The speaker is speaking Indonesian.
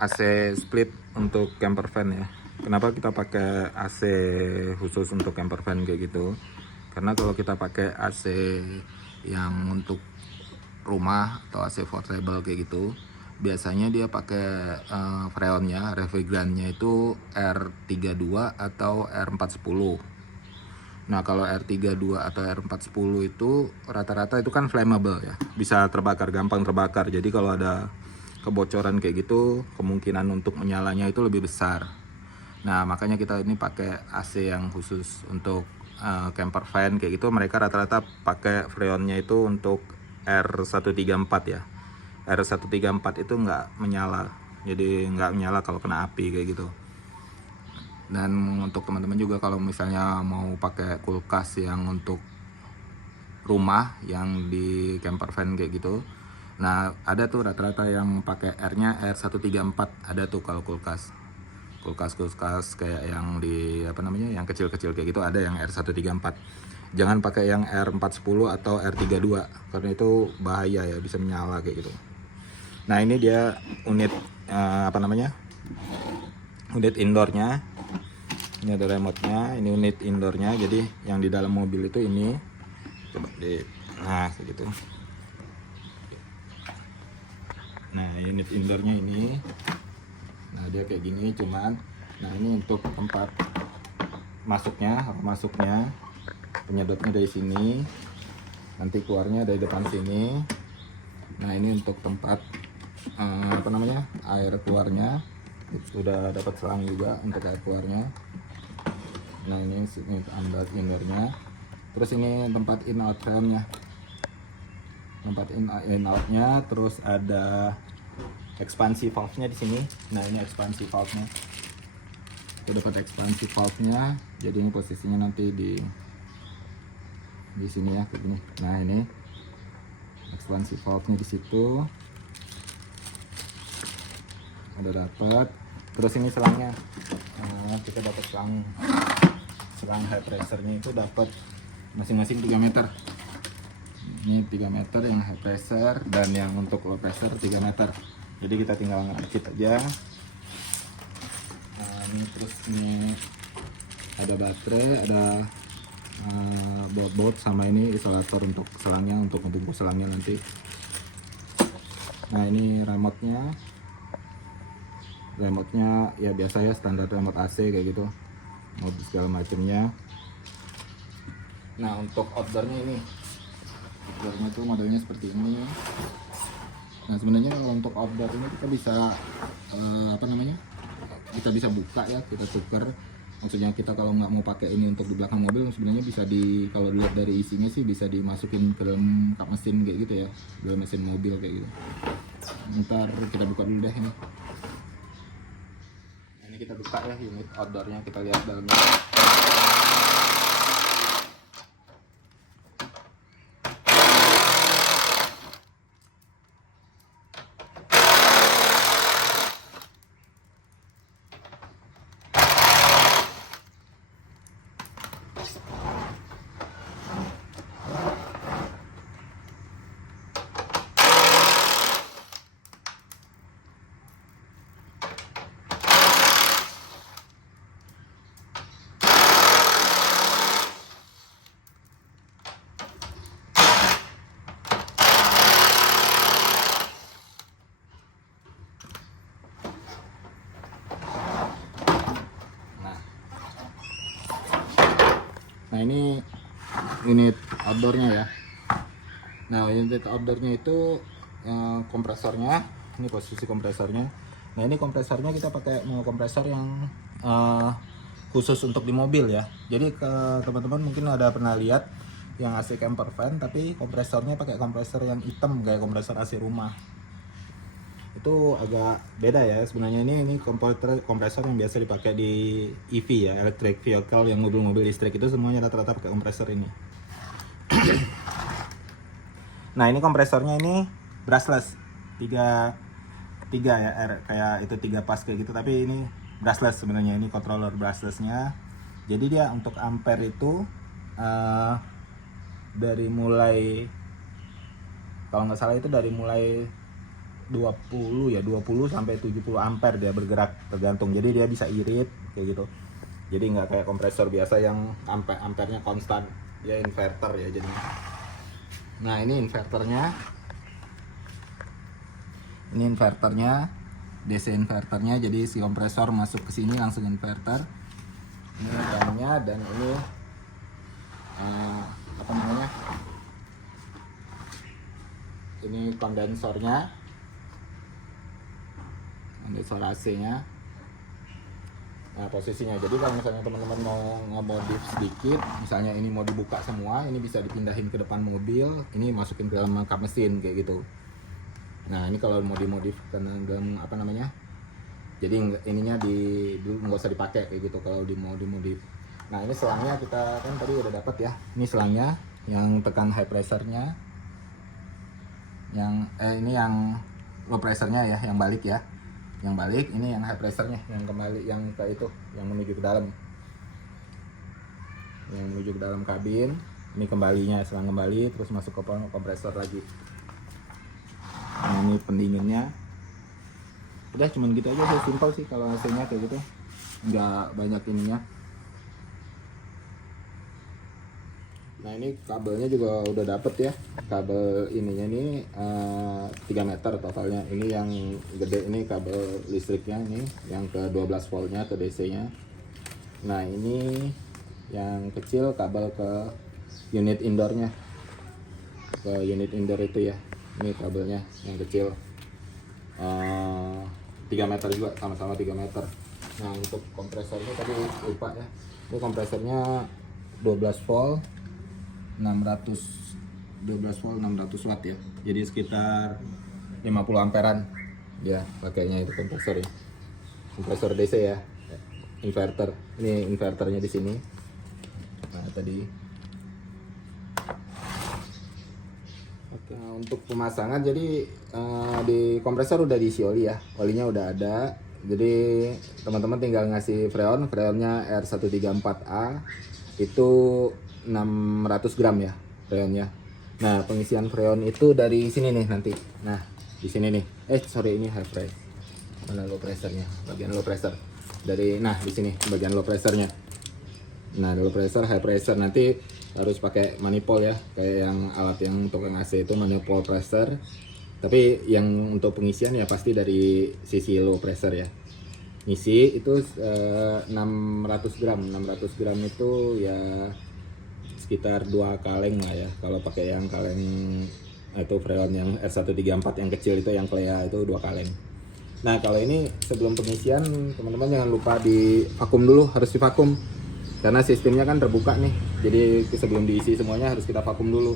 AC split untuk camper van ya. Kenapa kita pakai AC khusus untuk camper van kayak gitu? Karena kalau kita pakai AC yang untuk rumah atau AC portable kayak gitu, biasanya dia pakai freonnya, refrigerannya itu R32 atau R410. Nah, kalau R32 atau R410 itu rata-rata itu kan flammable ya, bisa terbakar, gampang terbakar. Jadi kalau ada kebocoran kayak gitu, kemungkinan untuk menyalanya itu lebih besar. Nah, makanya kita ini pakai AC yang khusus untuk camper van kayak gitu. Mereka rata-rata pakai freonnya itu untuk R134 ya. R134 itu nggak menyala, jadi nggak menyala kalau kena api kayak gitu. Dan untuk teman-teman juga kalau misalnya mau pakai kulkas yang untuk rumah yang di camper van kayak gitu, nah ada tuh rata-rata yang pakai R-nya R134, ada tuh kalau kulkas kayak yang di apa namanya, yang kecil-kecil kayak gitu, ada yang R134. Jangan pakai yang R410 atau R32 karena itu bahaya ya, bisa menyala kayak gitu. Nah, ini dia unit apa namanya, unit indoornya. Ini ada remote-nya, ini unit indoornya. Jadi yang di dalam mobil itu ini, coba di, nah segitu. Nah, unit indoornya ini, nah dia kayak gini cuman, nah ini untuk tempat masuknya, penyedotnya dari sini, nanti keluarnya dari depan sini. Nah, ini untuk tempat apa namanya, air keluarnya, sudah dapat selang juga untuk air keluarnya. Nah, ini indoornya. Terus ini tempat in out fan-nya, tempat in out-nya. Terus ada ekspansi valve-nya di sini. Nah, ini ekspansi valve-nya. Kita dapat ekspansi valve-nya. Jadi ini posisinya nanti di sini ya, kayak gini. Nah, ini ekspansi valve-nya di situ. Ada dapat. Terus ini selangnya. Nah, kita dapat selang high pressure-nya itu dapat masing-masing 3 meter. Ini 3 meter yang high pressure, dan yang untuk low pressure 3 meter. Jadi kita tinggal ngerakit aja. Nah, ini terus ini ada baterai, ada baut sama ini isolator untuk selangnya, untuk ngebungkus selangnya nanti. Nah, ini remote-nya ya biasa ya, standar remote AC kayak gitu, mode segala macamnya. Nah, untuk outdoornya ini, outdoornya tuh modelnya seperti ini. Nah, sebenarnya kalau untuk outdoor ini kita bisa apa namanya, kita bisa buka ya, kita tuker. Maksudnya kita kalau nggak mau pakai ini untuk di belakang mobil, sebenarnya bisa kalau dilihat dari isinya sih bisa dimasukin ke dalam kap mesin kayak gitu ya, dalam mesin mobil kayak gitu. Ntar kita buka dulu deh ini. Nah, ini kita buka ya unit outdoornya, kita lihat dalamnya. Nah, ini unit outdoornya ya. Nah, unit outdoornya itu kompresornya, ini posisi kompresornya. Nah, ini kompresornya kita pakai kompresor yang khusus untuk di mobil ya. Jadi ke teman-teman mungkin ada pernah lihat yang AC camper van, tapi kompresornya pakai kompresor yang hitam kayak kompresor AC rumah. Itu agak beda ya sebenarnya. Ini kompresor yang biasa dipakai di EV ya, electric vehicle, yang mobil-mobil listrik itu semuanya rata-rata pakai kompresor ini. Nah, ini kompresornya ini brushless, tiga ya, kayak itu 3 pas kayak gitu, tapi ini brushless sebenarnya, ini controller brushlessnya. Jadi dia untuk ampere itu dari mulai, kalau nggak salah itu dari mulai 20 ya, 20 sampai 70 ampere dia bergerak, tergantung. Jadi dia bisa irit kayak gitu. Jadi nggak kayak kompresor biasa yang ampernya konstan. Dia inverter ya jadinya. Nah, ini inverternya. Ini inverternya, DC inverternya. Jadi si kompresor masuk ke sini langsung inverter. Ini remnya, dan ini apa namanya? Ini kondensornya, kondensor AC-nya. Nah, posisinya, jadi kalau misalnya teman-teman mau ngemodif sedikit, misalnya ini mau dibuka semua, ini bisa dipindahin ke depan mobil, ini masukin ke dalam kap mesin kayak gitu. Nah, ini kalau mau dimodif ke dalam apa namanya, jadi ininya dulu nggak usah dipakai kayak gitu kalau mau dimodif. Nah, ini selangnya kita kan tadi udah dapat ya, ini selangnya yang tekan high pressure-nya, yang ini yang low pressure-nya ya, yang balik ya. Yang balik, ini yang high pressure-nya, yang kembali, yang ke itu, yang menuju ke dalam, yang menuju ke dalam kabin. Ini kembalinya, selang kembali terus masuk ke kompresor lagi. Nah, ini pendinginnya. Udah cuman gitu aja sih, simpel sih kalau AC-nya kayak gitu, nggak banyak ininya. Nah, ini kabelnya juga udah dapet ya, kabel ininya nih 3 meter totalnya. Ini yang gede, ini kabel listriknya, ini yang ke 12 voltnya ke DC nya. Nah, ini yang kecil kabel ke unit indoornya, ke unit indoor itu ya. Ini kabelnya yang kecil 3 meter juga, sama-sama 3 meter. Nah, untuk kompresornya tadi lupa ya, ini kompresornya 12 volt 600 watt ya, jadi sekitar 50 amperan ya pakainya itu kompresor ya, kompresor DC ya, inverter. Ini inverternya di sini. Nah, tadi oke. Nah, untuk pemasangan, jadi di kompresor udah diisi oli ya, olinya udah ada. Jadi teman-teman tinggal ngasih freonnya R134A itu 600 gram ya freonnya. Nah, pengisian freon itu dari sini nih nanti. Nah, di sini nih. Sorry, ini high pressure. Mana low pressure-nya? Bagian low pressure. Nah, di sini bagian low pressure-nya. Nah, low pressure, high pressure nanti harus pakai manifold ya, kayak yang alat yang tukang AC itu manifold pressure. Tapi yang untuk pengisian ya pasti dari sisi low pressure ya. Ngisi itu 600 gram. 600 gram itu ya sekitar 2 kaleng lah ya. Kalau pakai yang kaleng itu freon yang R134 yang kecil itu, yang Clea itu 2 kaleng. Nah, kalau ini sebelum pengisian teman-teman jangan lupa di vakum dulu, harus divakum karena sistemnya kan terbuka nih. Jadi sebelum diisi semuanya harus kita vakum dulu.